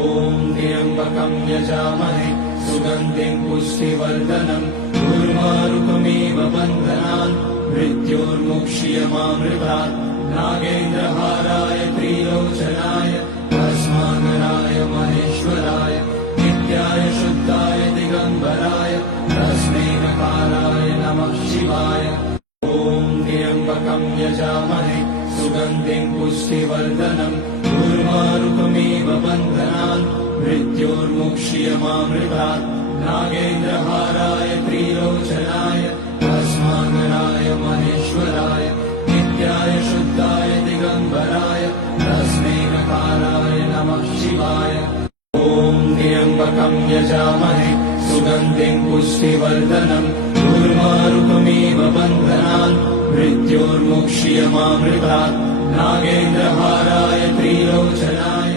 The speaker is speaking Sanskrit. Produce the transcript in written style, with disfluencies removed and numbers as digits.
ॐ त्र्यम्बकं यजामहे सुगन्धिं पुष्टिवर्धनम् उर्वारुकमिव बन्धनान् मृत्योर्मुक्ष्यमामृतात् नागेन्द्रहाराय त्रिलोचनाय भस्माकराय महेश्वराय नित्याय शुद्धाय दिगम्बराय तस्मै नकाराय नमः शिवाय। ॐ त्र्यम्बकं यजामहे सुगन्धिं पुष्टिवर्धनम् उर्वारुकमिव बन्धनान् मृत्योर्मुक्ष्यमामृतात् नागेन्द्रहाराय त्रिलोचनाय भस्माकराय महेश्वराय नित्याय शुद्धाय दिगम्बराय तस्मै नकाराय नमः शिवाय। ॐ त्र्यम्बकं यजामहे सुगन्धिं पुष्टिवर्धनम् उर्वारुकमिव बन्धनान् मृत्योर्मुक्ष्यमामृतात् नागेन्द्रहाराय त्रिलोचनाय